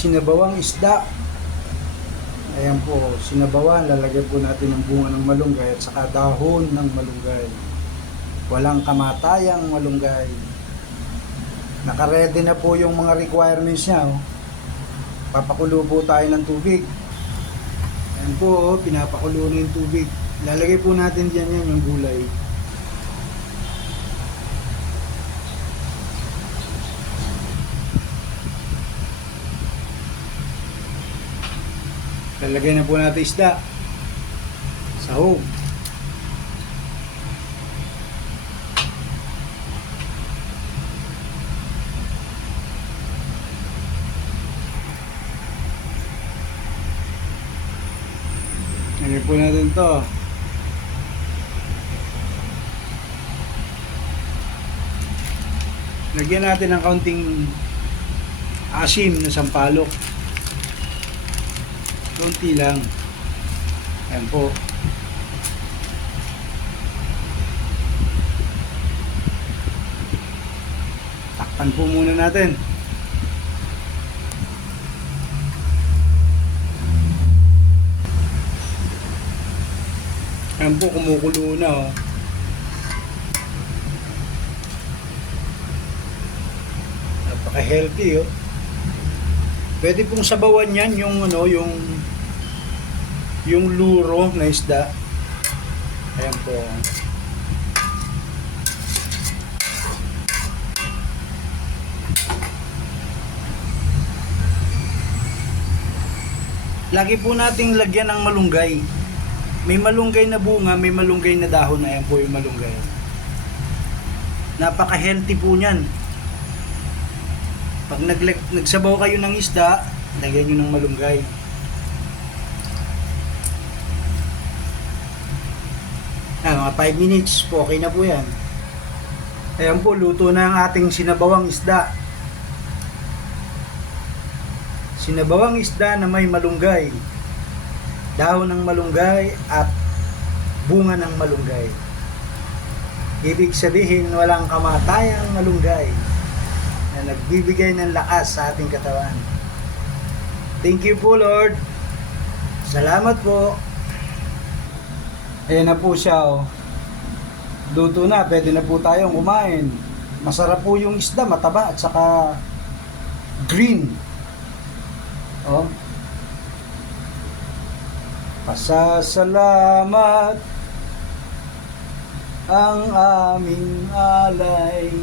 sinabawang isda. Ayan po, sinabawan, lalagyan po natin ng bunga ng malunggay at saka dahon ng malunggay. Walang kamatayang malunggay. Naka-ready na po yung mga requirements niya. Oh. Papakulo po tayo ng tubig. Ayan po, pinapakulo na yung tubig. Lalagay po natin dyan yan yung gulay. Lalagay na po natin isda. Sahog. Lagyan po natin to. Lagyan natin ng kaunting asim na sampalok. Konti lang. Ayan po. Takpan po muna natin. Ayan po, kumukulo na oh. Napaka-healthy oh. Pwede pong sabawan yan yung ano, yung luro na isda. Ayan po. Lagi po nating lagyan ng malunggay. May malunggay na bunga, may malunggay na dahon. Ayan po yung malunggay. Napaka-healthy po niyan. Pag nagsabaw kayo ng isda, lagyan nyo ng malunggay. Mga 5 minutes po, okay na po yan. Ayan po, luto na ang ating sinabawang isda. Sinabawang isda na may malunggay, dahon ng malunggay at bunga ng malunggay. Ibig sabihin, walang kamatayang malunggay na nagbibigay ng lakas sa ating katawan. Thank you po, Lord. Salamat po. Ayan na po siya oh. Luto na, pwede na po tayong kumain. Masarap po yung isda, mataba at saka green. Oh. Pasasalamat ang aming alay.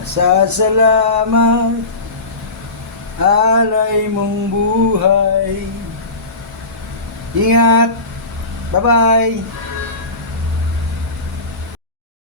Pasasalamat alay mong buhay. Ingat. Bye-bye.